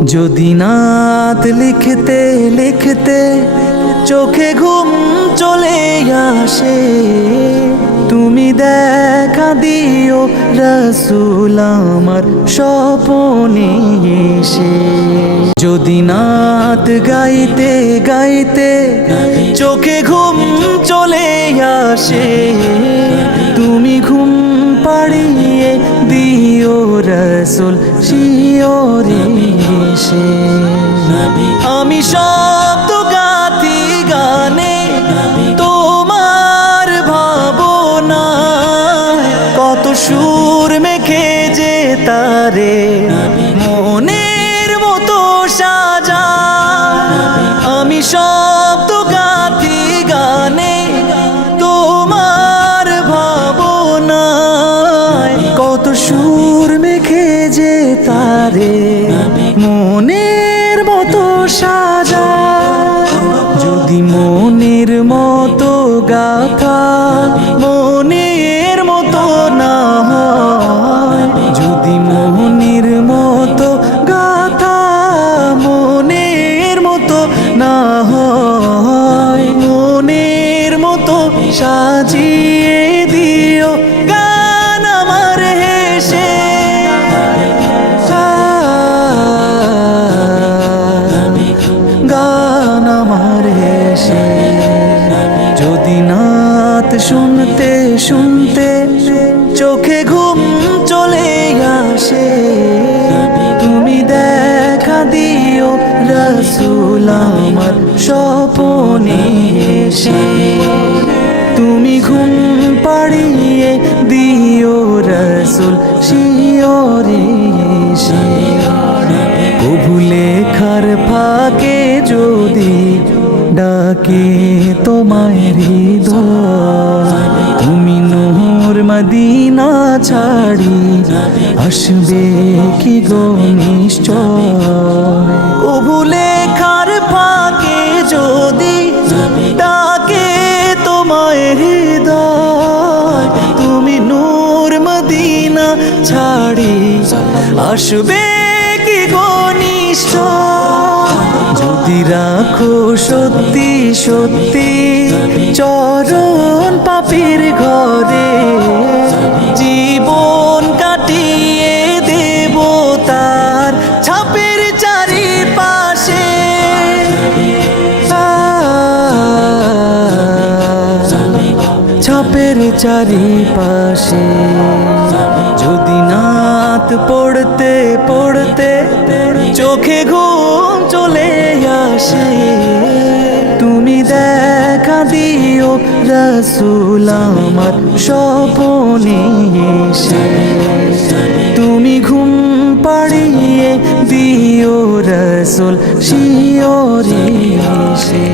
যদি নাত লিখতে লিখতে চোখে ঘুম চলে আসে, তুমি দেখা দিও রাসূল আমার স্বপনে এসে। যদি নাত গাইতে গাইতে চোখে ঘুম চলে আসে, তুমি ঘুম পাড়িয়ে দিও রাসূল শিয়রে এসে। আমি শব্দ গাথি গানে তোমার ভাবনা, কত সুর মেখে যে তারে মনের মতো সাজা। আমি শব্দ গাথি গানে তোমার ভাবনা, কত সুর মেখে যে তারে মনের মতো সাজা। যদি মনের মতো গাথা মনের মতো না হয়, যদি মনের মতো গাথা মনের মতো না হয়, মনের মতো সাজিয়ে দিও গান আমার হেসে। গান আমার হেসে। যদি নাত শুনতে শুনতে চোখে ঘুম চলে আসে, তুমি দেখা দিও রাসূল আমার স্বপনে এসে। তুমি ঘুম পাড়িয়ে দিও রাসূল শিয়রে এসে। কবু লেখার ফাঁকে যদি ডাকে তোমায় হৃদয়, তুমি নূর মদিনা ছাড়ি আসবে কি গো নিশ্চয়। কবু লেখার ফাঁকে যদি ডাকে তোমায় হৃদয়, তুমি নূর মদিনা ছাড়ি আসবে কি গো নিশ্চয়। যদি রাখো সত্যি সত্যি চরণ পাপীর ঘরে, জীবন কাটিয়ে দেব তার ছাপের চারিপাশে। ছাপের চারিপাশে। যদি নাত পড়তে পড়তে চোখে ঘুম চলে আসে, তুমি দেখা দিও রাসূল আমার স্বপনে এসে। তুমি ঘুম পাড়িয়ে দিও রাসূল শিয়রে এসে।